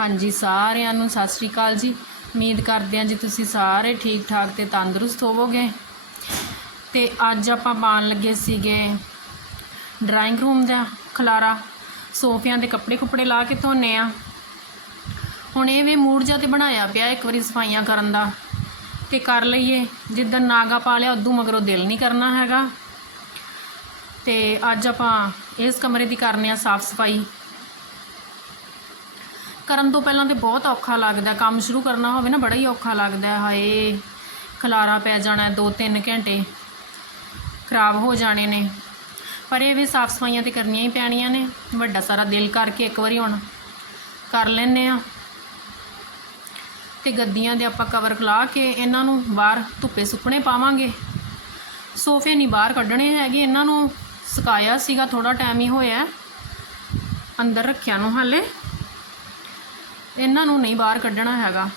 ਹਾਂਜੀ, ਸਾਰਿਆਂ ਨੂੰ ਸਤਿ ਸ਼੍ਰੀ ਅਕਾਲ ਜੀ। ਉਮੀਦ ਕਰਦੇ ਹਾਂ ਜੀ ਤੁਸੀਂ ਸਾਰੇ ਠੀਕ ਠਾਕ ਤੇ ਤੰਦਰੁਸਤ ਹੋਵੋਗੇ। ਤੇ ਅੱਜ ਆਪਾਂ ਪਾਉਣ ਲੱਗੇ ਸੀਗੇ ਡਰਾਇੰਗ ਰੂਮ ਦਾ ਖਲਾਰਾ। ਸੋਫਿਆਂ ਦੇ ਕੱਪੜੇ ਕੁਪੜੇ ਲਾ ਕੇ ਧੋਨੇ ਆ। ਹੁਣ ਇਹ ਵੀ ਮੂਡ ਜਿਹਾ ਤੇ ਬਣਾਇਆ ਪਿਆ ਇੱਕ ਵਾਰੀ ਸਫਾਈਆਂ ਕਰਨ ਦਾ। ਤੇ ਕਰ ਲਈਏ ਜਿੱਦਾਂ ਨਾਗਾ ਪਾ ਲਿਆ, ਉਦੋਂ ਮਗਰੋਂ ਦਿਲ ਨਹੀਂ ਕਰਨਾ ਹੈਗਾ। ਤੇ ਅੱਜ ਆਪਾਂ ਇਸ ਕਮਰੇ ਦੀ ਕਰਨੇ ਆ ਸਾਫ਼ ਸਫ਼ਾਈ। ਕਰਨ ਤੋਂ ਪਹਿਲਾਂ ਤੇ ਬਹੁਤ ਔਖਾ ਲੱਗਦਾ, ਕੰਮ ਸ਼ੁਰੂ ਕਰਨਾ ਹੋਵੇ ਨਾ ਬੜਾ ਹੀ ਔਖਾ ਲੱਗਦਾ, ਹਾਏ, ਖਲਾਰਾ ਪੈ ਜਾਣਾ 2-3 ਘੰਟੇ, ਖਰਾਬ ਹੋ ਜਾਣੇ ਨੇ। ਪਰ ਇਹ ਵੀ ਸਾਫ਼ ਸਫਾਈਆਂ ਤੇ ਕਰਨੀਆਂ ਹੀ ਪੈਣੀਆਂ ਨੇ, ਵੱਡਾ ਸਾਰਾ ਦਿਲ ਕਰਕੇ ਇੱਕ ਵਾਰੀ ਹੁਣ ਕਰ ਲੈਨੇ ਆ ਤੇ ਗੱਦੀਆਂ ਦੇ ਆਪਾਂ ਕਵਰ ਲਾ ਕੇ ਇਹਨਾਂ ਨੂੰ ਬਾਹਰ ਧੁੱਪੇ ਸੁੱਕਣੇ ਪਾਵਾਂਗੇ। ਸੋਫੇ ਨਹੀਂ ਬਾਹਰ ਕੱਢਣੇ ਹੈਗੇ, ਇਹਨਾਂ ਨੂੰ ਸੁਕਾਇਆ ਸੀਗਾ ਥੋੜਾ ਟਾਈਮ ਹੀ ਹੋਇਆ। ਅੰਦਰ ਰੱਖਿਆ ਨੂੰ ਹਾਲੇ। ਇਹਨਾਂ ਨੂੰ ਨਹੀਂ ਬਾਹਰ ਕੱਢਣਾ ਹੈਗਾ।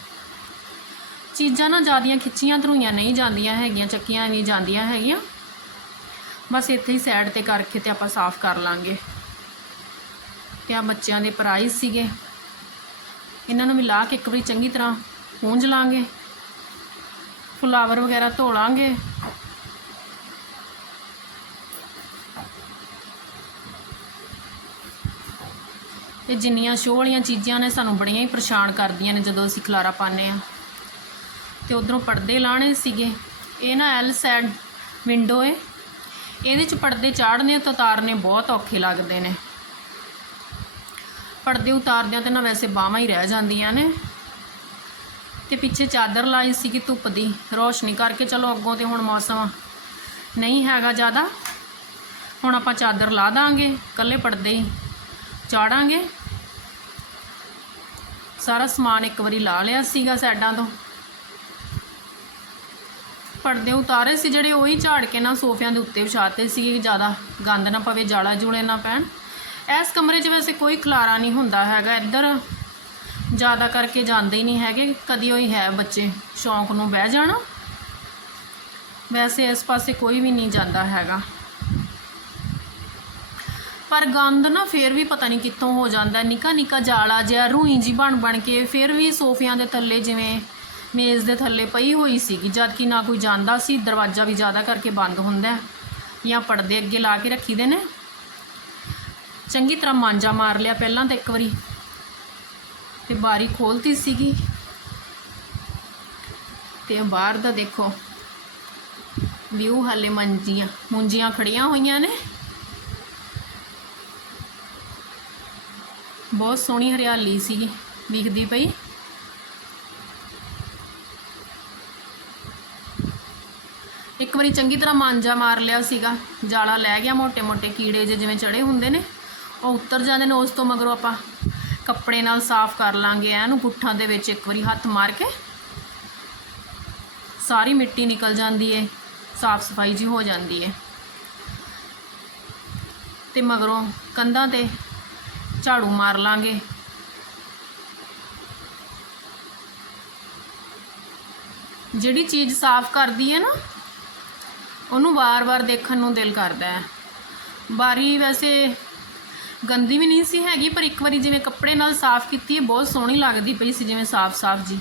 ਚੀਜ਼ਾਂ ਨਾ ਜ਼ਿਆਦੀਆਂ ਖਿੱਚੀਆਂ ਧਰੂਈਆਂ ਨਹੀਂ ਜਾਂਦੀਆਂ ਹੈਗੀਆਂ, ਚੱਕੀਆਂ ਨਹੀਂ ਜਾਂਦੀਆਂ ਹੈਗੀਆਂ। ਬਸ ਇੱਥੇ ਹੀ ਸਾਈਡ ਤੇ ਕਰਕੇ ਤੇ ਆਪਾਂ ਸਾਫ਼ ਕਰ ਲਾਂਗੇ। ਤੇ ਆ ਬੱਚਿਆਂ ਦੇ ਪ੍ਰਾਈਜ਼ ਸੀਗੇ। ਇਹਨਾਂ ਨੂੰ ਮਿਲਾ ਕੇ ਇੱਕ ਵਾਰੀ ਚੰਗੀ ਤਰ੍ਹਾਂ ਪੂੰਝ ਲਾਂਗੇ। ਫੁਲਾਵਰ ਵਗੈਰਾ ਧੋ ਲਾਂਗੇ। ਇਹ ਜਿੰਨੀਆਂ ਸ਼ੋਅ ਵਾਲੀਆਂ ਚੀਜ਼ਾਂ ਨੇ ਸਾਨੂੰ ਬੜੀਆਂ ਹੀ ਪਰੇਸ਼ਾਨ ਕਰਦੀਆਂ ਨੇ ਜਦੋਂ ਅਸੀਂ ਖਲਾਰਾ ਪਾਉਂਦੇ ਆ ਤੇ ਉਧਰੋਂ ਪਰਦੇ ਲਾਣੇ ਸੀਗੇ। ਇਹ ਨਾ ਐਲ ਸਾਈਡ ਵਿੰਡੋ ਏ। ਇਹਦੇ ਚ ਪਰਦੇ ਚਾੜਨੇ ਤੇ ਉਤਾਰਨੇ ਬਹੁਤ ਔਖੇ ਲੱਗਦੇ ਨੇ। ਪਰਦੇ ਉਤਾਰਦਿਆਂ ਤੇ ਨਾ ਵੈਸੇ ਬਾਹਾਂ ਹੀ ਰਹਿ ਜਾਂਦੀਆਂ ਨੇ। ਤੇ ਪਿੱਛੇ ਚਾਦਰ ਲਾਈ ਸੀਗੀ ਧੁੱਪ ਦੀ। ਰੋਸ਼ਨੀ ਕਰਕੇ ਚਲੋ ਅੱਗੋਂ ਤੇ ਹੁਣ ਮੌਸਮ ਨਹੀਂ ਹੈਗਾ ਜ਼ਿਆਦਾ। ਹੁਣ ਆਪਾਂ ਚਾਦਰ ਲਾ ਦਾਂਗੇ। ਕੱਲੇ ਪਰਦੇ ਹੀ। ਚਾੜਾਂਗੇ। ਸਾਰਾ ਸਮਾਨ ਇੱਕ ਵਾਰੀ ਲਾ ਲਿਆ ਸੀਗਾ ਸਾਈਡਾਂ ਤੋਂ। ਪਰਦੇ ਉਤਾਰੇ ਸੀ ਜਿਹੜੇ ਉਹੀ ਝਾੜ ਕੇ ਨਾ ਸੋਫਿਆਂ ਦੇ ਉੱਤੇ ਵਿਛਾਤੇ ਸੀ ਕਿ ਜ਼ਿਆਦਾ ਗੰਦ ਨਾ ਪਵੇ, ਜਾਲਾ ਜੂਲੇ ਨਾ ਪੈਣ। ਇਸ ਕਮਰੇ 'ਚ ਵੈਸੇ ਕੋਈ ਖਲਾਰਾ ਨਹੀਂ ਹੁੰਦਾ ਹੈਗਾ, ਇੱਧਰ ਜ਼ਿਆਦਾ ਕਰਕੇ ਜਾਂਦੇ ਹੀ ਨਹੀਂ ਹੈਗੇ, ਕਦੀ ਹੋਈ ਹੈ ਬੱਚੇ ਸ਼ੌਂਕ ਨੂੰ ਬਹਿ ਜਾਣਾ। ਵੈਸੇ ਇਸ ਪਾਸੇ ਕੋਈ ਵੀ ਨਹੀਂ ਜਾਂਦਾ ਹੈਗਾ। ਪਰ ਗੰਦ ਨਾ ਫੇਰ ਵੀ ਪਤਾ ਨਹੀਂ ਕਿੱਥੋਂ ਹੋ ਜਾਂਦਾ। ਨਿੱਕਾ ਨਿੱਕਾ ਜਾਲਾ ਜਿਹਾ ਰੂਈ ਜੀ ਬਣ ਬਣ ਕੇ ਫੇਰ ਵੀ ਸੋਫਿਆਂ ਦੇ ਥੱਲੇ ਜਿਵੇਂ ਮੇਜ਼ ਦੇ ਥੱਲੇ ਪਈ ਹੋਈ ਸੀਗੀ। ਜਦ ਕਿ ਨਾ ਕੋਈ ਜਾਂਦਾ ਸੀ, ਦਰਵਾਜ਼ਾ ਵੀ ਜ਼ਿਆਦਾ ਕਰਕੇ ਬੰਦ ਹੁੰਦਾ ਜਾਂ ਪਰਦੇ ਅੱਗੇ ਲਾ ਕੇ ਰੱਖੀਦੇ ਨੇ। ਚੰਗੀ ਤਰ੍ਹਾਂ ਮਾਂਜਾ ਮਾਰ ਲਿਆ ਪਹਿਲਾਂ ਤਾਂ ਇੱਕ ਵਾਰੀ। ਤੇ ਬਾਰੀ ਖੋਲਤੀ ਸੀਗੀ। ਤੇ ਬਾਹਰ ਦਾ ਦੇਖੋ। ਵਿਊ ਹਾਲੇ ਮੰਜੀਆਂ ਮੁੰਜੀਆਂ ਖੜੀਆਂ ਹੋਈਆਂ ਨੇ। ਬਹੁਤ ਸੋਹਣੀ ਹਰਿਆਲੀ ਸੀ ਵੇਖਦੀ ਪਈ। ਇੱਕ ਵਾਰੀ ਚੰਗੀ ਤਰ੍ਹਾਂ ਮਾਂਜਾ ਮਾਰ ਲਿਆ ਸੀਗਾ। ਜਾਲਾ ਲੈ ਗਿਆ ਮੋਟੇ ਮੋਟੇ ਕੀੜੇ ਜੇ ਜਿਵੇਂ ਚੜੇ ਹੁੰਦੇ ਨੇ। ਉਹ ਉੱਤਰ ਜਾਂਦੇ ਨੇ ਉਸ ਤੋਂ ਮਗਰੋਂ ਆਪਾਂ ਕੱਪੜੇ ਨਾਲ ਸਾਫ਼ ਕਰ ਲਾਂਗੇ। ਇਹਨੂੰ ਪੁੱਠਾਂ ਦੇ ਵਿੱਚ ਇੱਕ ਵਾਰੀ ਹੱਥ ਮਾਰ ਕੇ ਸਾਰੀ ਮਿੱਟੀ ਨਿਕਲ ਜਾਂਦੀ ਏ। ਸਾਫ਼ ਸਫ਼ਾਈ ਜੀ ਹੋ ਜਾਂਦੀ ਏ। ਤੇ ਮਗਰੋਂ ਕੰਧਾਂ ਤੇ ਝਾੜੂ ਮਾਰ ਲਾਂਗੇ। ਜਿਹੜੀ ਚੀਜ਼ ਸਾਫ਼ ਕਰਦੀ ਹੈ ਨਾ, ਉਹਨੂੰ ਵਾਰ-ਵਾਰ ਦੇਖਣ ਨੂੰ ਦਿਲ ਕਰਦਾ ਹੈ। ਬਾਰੀ ਵੈਸੇ ਗੰਦੀ ਵੀ ਨਹੀਂ ਸੀ ਹੈਗੀ, ਪਰ ਇੱਕ ਵਾਰੀ ਜਿਵੇਂ ਕੱਪੜੇ ਨਾਲ ਸਾਫ਼ ਕੀਤੀ ਹੈ, ਬਹੁਤ ਸੋਹਣੀ ਲੱਗਦੀ ਪਈ ਸੀ ਜਿਵੇਂ ਸਾਫ਼-ਸਾਫ਼ ਜੀ।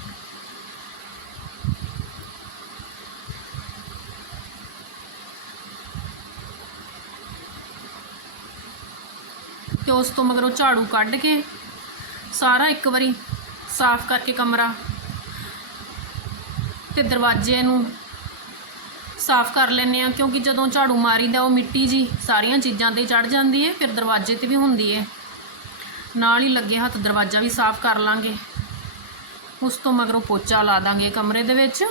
ਤੇ ਉਸ ਤੋਂ ਮਗਰੋਂ ਝਾੜੂ ਕੱਢ ਕੇ ਸਾਰਾ ਇੱਕ ਵਾਰੀ ਸਾਫ਼ ਕਰਕੇ ਕਮਰਾ ਤੇ ਦਰਵਾਜ਼ੇ ਨੂੰ ਸਾਫ਼ ਕਰ ਲੈਂਦੇ ਆ ਕਿਉਂਕਿ ਜਦੋਂ ਝਾੜੂ ਮਾਰੀਦਾ ਉਹ ਮਿੱਟੀ ਜੀ ਸਾਰੀਆਂ ਚੀਜ਼ਾਂ ਤੇ ਚੜ ਜਾਂਦੀ ਹੈ, ਫਿਰ ਦਰਵਾਜ਼ੇ ਤੇ ਵੀ ਹੁੰਦੀ ਹੈ। ਨਾਲ ਹੀ ਲੱਗੇ ਹੱਥ ਦਰਵਾਜ਼ਾ ਵੀ ਸਾਫ਼ ਕਰ ਲਾਂਗੇ। ਉਸ ਤੋਂ ਮਗਰੋਂ ਪੋਚਾ ਲਾ ਦਾਂਗੇ ਕਮਰੇ ਦੇ ਵਿੱਚ।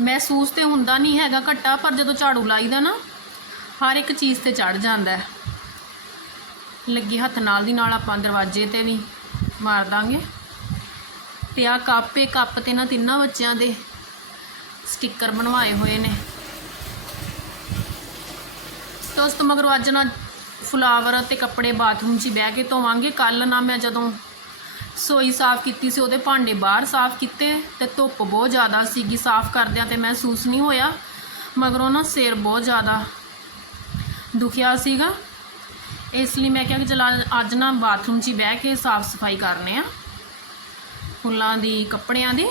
ਮਹਿਸੂਸ ਤੇ ਹੁੰਦਾ ਨਹੀਂ ਹੈਗਾ ਘੱਟਾ, ਪਰ ਜਦੋਂ ਝਾੜੂ ਲਾਈਦਾ ਨਾ, ਹਰ ਇੱਕ ਚੀਜ਼ ਤੇ ਚੜ ਜਾਂਦਾ ਹੈ। ਲੱਗੇ ਹੱਥ ਨਾਲ ਦੀ ਨਾਲ ਆਪਾਂ ਦਰਵਾਜ਼ੇ ਤੇ ਵੀ ਮਾਰ ਦਾਂਗੇ। ਤੇ ਆ ਕੱਪ ਇਹ ਕੱਪ ਤੇ ਨਾ ਤਿੰਨਾਂ ਬੱਚਿਆਂ ਦੇ ਸਟicker ਬਣਵਾਏ ਹੋਏ ਨੇ। ਤੇ ਉਸ ਤੋਂ ਮਗਰੋਂ ਅੱਜ ਨਾ ਫਲਾਵਰ ਤੇ ਕੱਪੜੇ ਬਾਥਰੂਮ 'ਚ ਬਹਿ ਕੇ ਧੋਵਾਂਗੇ। ਕੱਲ ਨਾ ਮੈਂ ਜਦੋਂ ਸੋਈ ਸਾਫ਼ ਕੀਤੀ ਸੀ, ਉਹਦੇ ਭਾਂਡੇ ਬਾਹਰ ਸਾਫ਼ ਕੀਤੇ ਤੇ ਧੁੱਪ ਬਹੁਤ ਜ਼ਿਆਦਾ ਸੀਗੀ ਸਾਫ਼ ਕਰਦਿਆਂ ਤੇ ਮਹਿਸੂਸ ਨਹੀਂ ਹੋਇਆ, ਮਗਰੋਂ ਨਾ ਸਿਰ ਬਹੁਤ ਜ਼ਿਆਦਾ ਦੁਖਿਆ ਸੀਗਾ। ਇਸ ਲਈ ਮੈਂ ਕਿਹਾ ਕਿ ਚਲ ਅੱਜ ਨਾ ਬਾਥਰੂਮ 'ਚ ਹੀ ਬਹਿ ਕੇ ਸਾਫ਼ ਸਫ਼ਾਈ ਕਰਨੇ ਆ, ਫੁੱਲਾਂ ਦੀ, ਕੱਪੜਿਆਂ ਦੀ।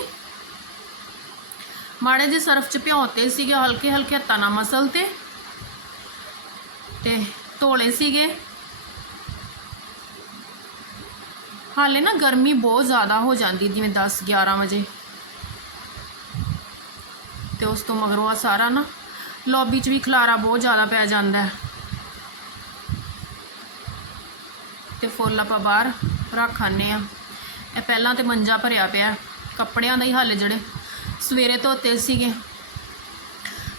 ਮਾੜੇ ਜਿਹੇ ਸਰਫ 'ਚ ਭਿਉਂਤੇ ਸੀਗੇ, ਹਲਕੇ ਹਲਕੇ ਹੱਥਾਂ ਨਾਲ ਮਸਲ ਤੇ ਤੇ ਧੋਲੇ ਸੀਗੇ। ਹਾਲੇ ਨਾ ਗਰਮੀ ਬਹੁਤ ਜ਼ਿਆਦਾ ਹੋ ਜਾਂਦੀ ਜਿਵੇਂ 10 11 ਵਜੇ। ਤੇ ਉਸ ਤੋਂ ਮਗਰੋਂ ਆ ਸਾਰਾ ਨਾ ਲੌਬੀ 'ਚ ਵੀ ਖਲਾਰਾ ਬਹੁਤ ਜ਼ਿਆਦਾ ਪੈ ਜਾਂਦਾ ਹੈ। ਤੇ ਫੁੱਲ ਆਪਾਂ ਬਾਹਰ ਰੱਖ ਆਨੇ ਆ ਇਹ ਪਹਿਲਾਂ ਤੇ ਮੰਜਾ ਭਰਿਆ ਪਿਆ ਕੱਪੜਿਆਂ ਦਾ ਹੀ ਹਾਲੇ ਜਿਹੜੇ। ਸਵੇਰੇ ਧੋਤੇ ਸੀਗੇ।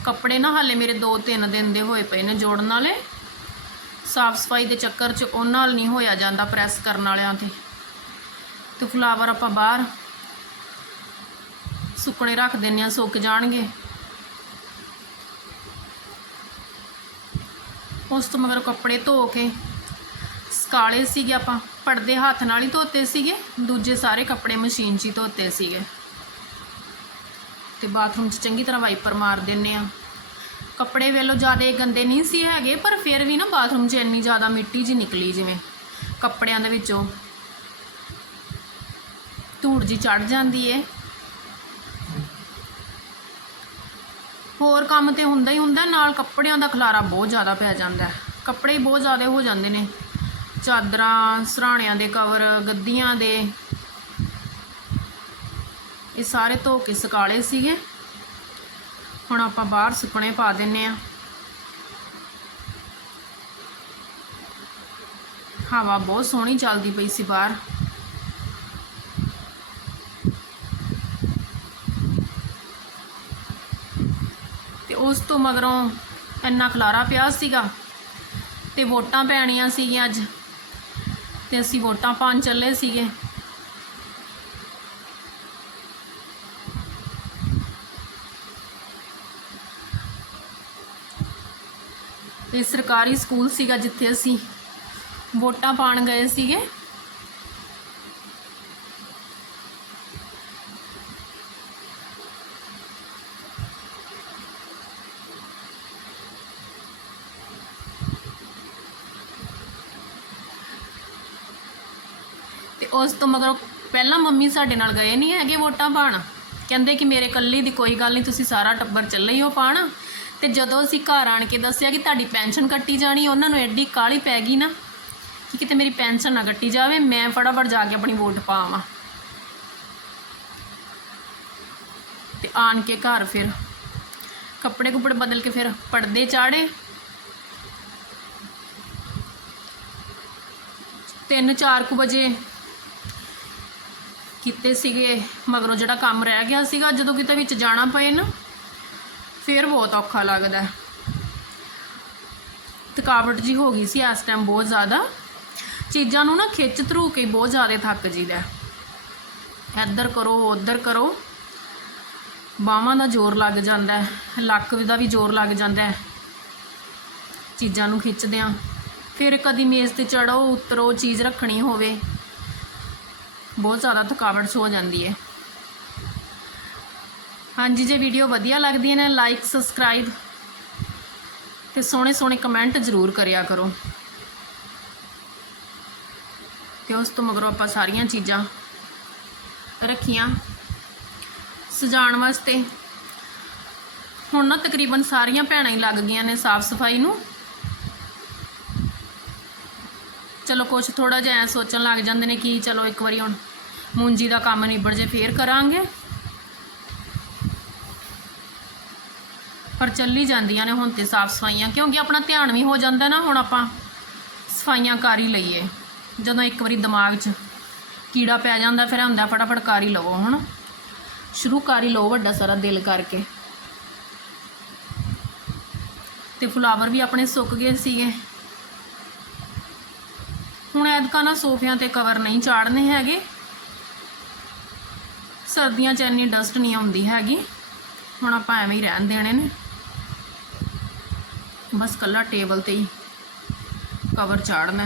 ਕੱਪੜੇ ਨਾ ਹਾਲੇ ਮੇਰੇ 2-3 ਦਿਨ ਦੇ ਹੋਏ ਪਏ ਨੇ ਜੋੜਨ ਵਾਲੇ। ਸਾਫ਼ ਸਫ਼ਾਈ ਦੇ ਚੱਕਰ 'ਚ ਉਹਨਾਂ ਨਾਲ ਨਹੀਂ ਹੋਇਆ ਜਾਂਦਾ ਪ੍ਰੈਸ ਕਰਨ ਵਾਲਿਆਂ ਤੇ। ਤੇ ਫਲਾਵਰ ਆਪਾਂ ਬਾਹਰ ਸੁੱਕਣੇ ਰੱਖ ਦਿੰਨੇ ਆ ਸੁੱਕ ਜਾਣਗੇ। ਉਸ ਤੋਂ ਮਗਰ ਕੱਪੜੇ ਧੋ ਕੇ ਸਕਾਲੇ ਸੀਗੇ ਆਪਾਂ, ਪਰਦੇ ਹੱਥ ਨਾਲ ਹੀ ਧੋਤੇ ਸੀਗੇ, ਦੂਜੇ ਸਾਰੇ ਕੱਪੜੇ ਮਸ਼ੀਨ 'ਚ ਹੀ ਧੋਤੇ ਸੀਗੇ। ਤੇ ਬਾਥਰੂਮ 'ਚ ਚੰਗੀ ਤਰ੍ਹਾਂ ਵਾਈਪਰ ਮਾਰ ਦਿੰਨੇ ਆ ਕੱਪੜੇ ਵੇਲੋ ਜ਼ਿਆਦਾ ਗੰਦੇ ਨਹੀਂ ਸੀ ਹੈਗੇ, ਪਰ ਫਿਰ ਵੀ ਨਾ ਬਾਥਰੂਮ 'ਚ ਇੰਨੀ ਜ਼ਿਆਦਾ ਮਿੱਟੀ ਜੀ ਨਿਕਲੀ ਜਿਵੇਂ ਕੱਪੜਿਆਂ ਦੇ ਵਿੱਚੋਂ। ਧੂੜ ਜੀ ਚੜ ਜਾਂਦੀ ਏ। ਹੋਰ ਕੰਮ ਤੇ ਹੁੰਦਾ ਹੀ ਹੁੰਦਾ, ਨਾਲ ਕੱਪੜਿਆਂ ਦਾ ਖਲਾਰਾ ਬਹੁਤ ਜ਼ਿਆਦਾ ਪੈ ਜਾਂਦਾ ਕੱਪੜੇ ਬਹੁਤ ਜ਼ਿਆਦਾ ਹੋ ਜਾਂਦੇ ਨੇ। ਚਾਦਰਾਂ, ਸਰਾਣਿਆਂ ਦੇ ਕਵਰ, ਗੱਦੀਆਂ ਦੇ। ਇਹ ਸਾਰੇ ਧੋ ਕੇ ਸੁਕਾਲੇ ਸੀਗੇ। ਹੁਣ ਆਪਾਂ ਬਾਹਰ ਸੁੱਕਣੇ ਪਾ ਦਿੰਨੇ ਆ। ਹਵਾ ਬਹੁਤ ਸੋਹਣੀ ਚੱਲਦੀ ਪਈ ਸੀ ਬਾਹਰ। ਉਸ ਤੋਂ ਮਗਰੋਂ ਇੰਨਾ ਖਲਾਰਾ ਪਿਆ ਸੀਗਾ ਤੇ ਵੋਟਾਂ ਪੈਣੀਆਂ ਸੀਗੀਆਂ ਅੱਜ। ਤੇ ਅਸੀਂ ਵੋਟਾਂ ਪਾਉਣ ਚੱਲੇ ਸੀਗੇ। ਇਹ ਸਰਕਾਰੀ ਸਕੂਲ ਸੀਗਾ ਜਿੱਥੇ ਅਸੀਂ ਵੋਟਾਂ ਪਾਣ ਗਏ ਸੀਗੇ। ਉਸ ਤੋਂ ਮਗਰੋਂ ਪਹਿਲਾਂ ਮੰਮੀ ਸਾਡੇ ਨਾਲ ਗਏ ਨਹੀਂ ਹੈਗੇ ਵੋਟਾਂ ਪਾਣ ਕਹਿੰਦੇ ਕਿ ਮੇਰੇ ਇਕੱਲੀ ਦੀ ਕੋਈ ਗੱਲ ਨਹੀਂ, ਤੁਸੀਂ ਸਾਰਾ ਟੱਬਰ ਚੱਲੇ ਹੀ ਹੋ ਪਾਣ। ਤੇ ਜਦੋਂ ਅਸੀਂ ਘਰ ਆਣ ਕੇ ਦੱਸਿਆ ਕਿ ਤੁਹਾਡੀ ਪੈਨਸ਼ਨ ਕੱਟੀ ਜਾਣੀ, ਉਹਨਾਂ ਨੂੰ ਐਡੀ ਕਾਲੀ ਪੈ ਗਈ ਨਾ ਕਿ ਕਿਤੇ ਮੇਰੀ ਪੈਨਸ਼ਨ ਨਾ ਕੱਟੀ ਜਾਵੇ, ਮੈਂ ਫਟਾਫਟ ਜਾ ਕੇ ਆਪਣੀ ਵੋਟ ਪਾਵਾਂ। ਤੇ ਆਣ ਕੇ ਘਰ ਫਿਰ ਕੱਪੜੇ ਕੁਪੜੇ ਬਦਲ ਕੇ ਫਿਰ ਪਰਦੇ ਚਾੜੇ। ਤਿੰਨ ਚਾਰ ਕੁ ਵਜੇ ਕੀਤੇ ਸੀਗੇ, ਮਗਰੋਂ ਜਿਹੜਾ ਕੰਮ ਰਹਿ ਗਿਆ ਸੀਗਾ, ਜਦੋਂ ਕਿਤੇ ਵਿੱਚ ਜਾਣਾ ਪਏ ਨਾ, ਫਿਰ ਬਹੁਤ ਔਖਾ ਲੱਗਦਾ ਥਕਾਵਟ ਜੀ ਹੋ ਗਈ ਸੀ ਇਸ ਟਾਈਮ ਬਹੁਤ ਜ਼ਿਆਦਾ। ਚੀਜ਼ਾਂ ਨੂੰ ਨਾ ਖਿੱਚ ਧਰੂ ਕੇ ਬਹੁਤ ਜ਼ਿਆਦਾ ਥੱਕ ਜੀਦਾ ਹੈ। ਇੱਧਰ ਕਰੋ, ਉੱਧਰ ਕਰੋ। ਬਾਹਾਂ ਦਾ ਜ਼ੋਰ ਲੱਗ ਜਾਂਦਾ ਹੈ, ਲੱਕ ਦਾ ਵੀ ਜ਼ੋਰ ਲੱਗ ਜਾਂਦਾ ਹੈ। ਚੀਜ਼ਾਂ ਨੂੰ ਖਿੱਚਦਿਆਂ, ਫਿਰ ਕਦੀ ਮੇਜ਼ ਤੇ ਚੜੋ ਉਤਰੋ, ਚੀਜ਼ ਰੱਖਣੀ ਹੋਵੇ। ਬਹੁਤ ਜ਼ਿਆਦਾ ਥਕਾਵਟ ਹੋ ਜਾਂਦੀ ਹੈ। ਹਾਂਜੀ, ਜੇ ਵੀਡੀਓ ਵਧੀਆ ਲੱਗਦੀ ਹੈ ਨਾ ਲਾਈਕ ਸਬਸਕ੍ਰਾਈਬ ਤੇ ਸੋਹਣੇ ਸੋਹਣੇ ਕਮੈਂਟ ਜ਼ਰੂਰ ਕਰਿਆ ਕਰੋ। ਤੇ ਉਸ ਤੋਂ ਮਗਰੋਂ ਆਪਾਂ ਸਾਰੀਆਂ ਚੀਜ਼ਾਂ ਰੱਖੀਆਂ ਸਜਾਉਣ ਵਾਸਤੇ। ਹੁਣ ਨਾ ਤਕਰੀਬਨ ਸਾਰੀਆਂ ਭੈਣਾਂ ਹੀ ਲੱਗ ਗਈਆਂ ਨੇ ਸਾਫ਼ ਸਫ਼ਾਈ ਨੂੰ। ਚਲੋ ਕੁਛ ਥੋੜਾ ਜਿਹਾ ਐਂ ਸੋਚਣ ਲੱਗ ਜਾਂਦੇ ਨੇ ਕਿ ਚਲੋ ਇੱਕ ਵਾਰੀ ਹੁਣ ਮੂੰਜੀ ਦਾ ਕੰਮ ਨਿਬੜ ਜੇ ਫੇਰ ਕਰਾਂਗੇ। ਪਰ ਚੱਲੀ ਜਾਂਦੀਆਂ ਨੇ ਹੁਣ ਤੇ ਸਾਫ਼ ਸਫਾਈਆਂ, ਕਿਉਂਕਿ ਆਪਣਾ ਧਿਆਨ ਵੀ ਹੋ ਜਾਂਦਾ ਨਾ ਹੁਣ ਆਪਾਂ ਸਫਾਈਆਂ ਕਰ ਹੀ ਲਈਏ। ਜਦੋਂ ਇੱਕ ਵਾਰੀ ਦਿਮਾਗ 'ਚ ਕੀੜਾ ਪੈ ਜਾਂਦਾ, ਫਿਰ ਹੁੰਦਾ ਫਟਾਫਟ ਕਰ ਹੀ ਲਵੋ ਹੁਣ। ਸ਼ੁਰੂ ਕਰ ਹੀ ਲਓ ਵੱਡਾ ਸਾਰਾ ਦਿਲ ਕਰਕੇ। ਤੇ ਫਲਾਵਰ ਵੀ ਆਪਣੇ ਸੁੱਕ ਗਏ ਸੀਗੇ। ਹੁਣ ਐਦਕਾਂ ਨਾ ਸੋਫਿਆਂ ਤੇ ਕਵਰ ਨਹੀਂ ਚਾੜਨੇ ਹੈਗੇ। ਸਰਦੀਆਂ 'ਚ ਇੰਨੀ ਡਸਟ ਨਹੀਂ ਆਉਂਦੀ ਹੈਗੀ। ਹੁਣ ਆਪਾਂ ਐਵੇਂ ਹੀ ਰਹਿਣ ਦੇਣੇ ਨੇ। ਬਸ ਕੱਲਾ ਟੇਬਲ ਤੇ ਹੀ ਕਵਰ ਚਾੜਨਾ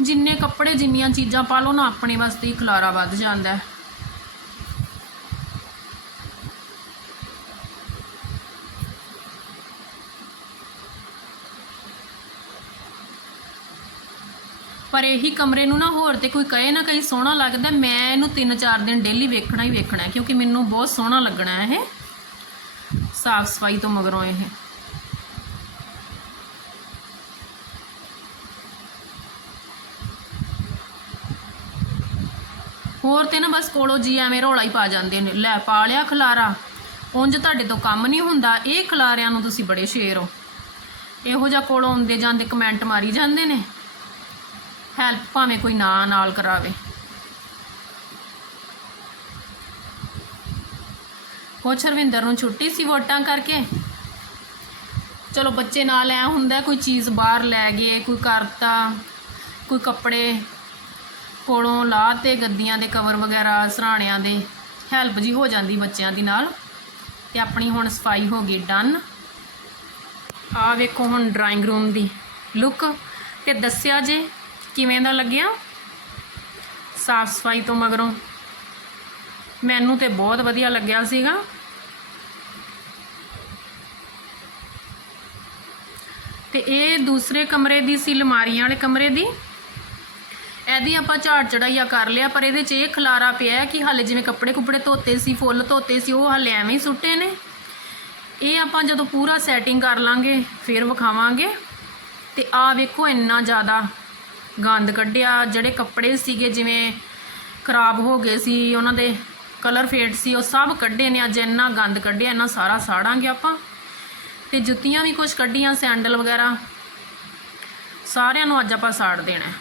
ਜਿੰਨੇ ਕੱਪੜੇ ਜਿੰਨੀਆਂ ਚੀਜ਼ਾਂ ਪਾ ਲਓ ਨਾ ਆਪਣੇ ਵਾਸਤੇ ਹੀ ਖਲਾਰਾ ਵੱਧ ਜਾਂਦਾ। ਹੈ ਪਰ ਇਹੀ ਕਮਰੇ ਨੂੰ ਨਾ ਹੋਰ ਤੇ ਕੋਈ ਕਹੇ ਨਾ ਕਹੀਂ ਸੋਹਣਾ ਲੱਗਦਾ। ਮੈਂ ਇਹਨੂੰ 3-4 ਦਿਨ ਡੇਲੀ ਵੇਖਣਾ ਹੀ ਵੇਖਣਾ ਕਿਉਂਕਿ ਮੈਨੂੰ ਬਹੁਤ ਸੋਹਣਾ ਲੱਗਣਾ ਹੈ ਇਹ। ਸਾਫ਼ ਸਫ਼ਾਈ ਤੋਂ ਮਗਰੋਂ ਇਹ। ਹੋਰ ਤੇ ਨਾ ਬਸ ਕੋਲੋਂ ਜੀ ਐਵੇਂ ਰੌਲਾ ਹੀ ਪਾ ਜਾਂਦੇ ਨੇ। ਲੈ, ਪਾ ਲਿਆ ਖਲਾਰਾ। ਉਂਝ ਤੁਹਾਡੇ ਤੋਂ ਕੰਮ ਨਹੀਂ ਹੁੰਦਾ। ਇਹ ਖਲਾਰਿਆਂ ਨੂੰ ਤੁਸੀਂ ਬੜੇ ਸ਼ੇਰ ਹੋ। ਇਹੋ ਜਿਹਾ ਕੋਲੋਂ ਆਉਂਦੇ ਜਾਂਦੇ ਕਮੈਂਟ ਮਾਰੀ ਜਾਂਦੇ ਨੇ। ਹੈਲਪ ਭਾਵੇਂ ਕੋਈ ਨਾ ਨਾਲ ਕਰਾਵੇ। ਕੁਛ ਹਰਵਿੰਦਰ ਨੂੰ ਛੁੱਟੀ ਸੀ ਵੋਟਾਂ ਕਰਕੇ? ਚਲੋ ਬੱਚੇ ਨਾਲ ਐ ਹੁੰਦਾ ਕੋਈ ਚੀਜ਼ ਬਾਹਰ ਲੈ ਗਏ, ਕੋਈ ਕਰਤਾ, ਕੋਈ ਕੱਪੜੇ ਕੋਲੋਂ ਲਾਹ ਤੇ ਗੱਦੀਆਂ ਦੇ ਕਵਰ ਵਗੈਰਾ, ਸਰਾਣਿਆਂ ਦੇ। ਹੈਲਪ ਜੀ ਹੋ ਜਾਂਦੀ ਬੱਚਿਆਂ ਦੀ ਨਾਲ। ਤੇ ਆਪਣੀ ਹੁਣ ਸਫ਼ਾਈ ਹੋ ਗਈ ਡਨ। ਆ ਵੇਖੋ ਹੁਣ ਡਰਾਇੰਗ ਰੂਮ ਦੀ ਲੁੱਕ ਤੇ ਦੱਸਿਆ ਜੇ ਕਿਵੇਂ ਦਾ ਲੱਗਿਆ? ਸਾਫ਼ ਸਫ਼ਾਈ ਤੋਂ ਮਗਰੋਂ। ਮੈਨੂੰ ਤੇ ਬਹੁਤ ਵਧੀਆ ਲੱਗਿਆ ਸੀਗਾ। ਤੇ ਇਹ ਦੂਸਰੇ ਕਮਰੇ ਦੀ ਸੀ ਲਮਾਰੀਆਂ ਵਾਲੇ ਕਮਰੇ ਦੀ। ਇਹਦੀ ਆਪਾਂ ਝਾੜ ਚੜਾਈਆ ਕਰ ਲਿਆ, ਪਰ ਇਹਦੇ 'ਚ ਇਹ ਖਲਾਰਾ ਪਿਆ ਕਿ ਹਾਲੇ ਜਿਵੇਂ ਕੱਪੜੇ ਕੁਪੜੇ ਧੋਤੇ ਸੀ, ਫੁੱਲ ਧੋਤੇ ਸੀ, ਉਹ ਹਾਲੇ ਐਵੇਂ ਹੀ ਸੁੱਟੇ ਨੇ। ਇਹ ਆਪਾਂ ਜਦੋਂ ਪੂਰਾ ਸੈਟਿੰਗ ਕਰ ਲਾਂਗੇ, ਫਿਰ ਵਿਖਾਵਾਂਗੇ। ਤੇ ਆ ਵੇਖੋ ਇੰਨਾ ਜ਼ਿਆਦਾ ਗੰਦ ਕੱਢਿਆ, ਜਿਹੜੇ ਕੱਪੜੇ ਸੀਗੇ ਜਿਵੇਂ ਖਰਾਬ ਹੋ ਗਏ ਸੀ, ਉਹਨਾਂ ਦੇ ਕਲਰ ਫੇਡ ਸੀ, ਉਹ ਸਭ ਕੱਢੇ ਨੇ, ਅੱਜ ਇੰਨਾ ਗੰਦ ਕੱਢਿਆ, ਇੰਨਾ ਸਾਰਾ ਸਾੜਾਂਗੇ ਆਪਾਂ। ਤੇ ਜੁੱਤੀਆਂ ਵੀ ਕੁਝ ਕੱਢੀਆਂ, ਸੈਂਡਲ ਵਗੈਰਾ, ਸਾਰਿਆਂ ਨੂੰ ਅੱਜ ਆਪਾਂ ਸਾੜ ਦੇਣਾ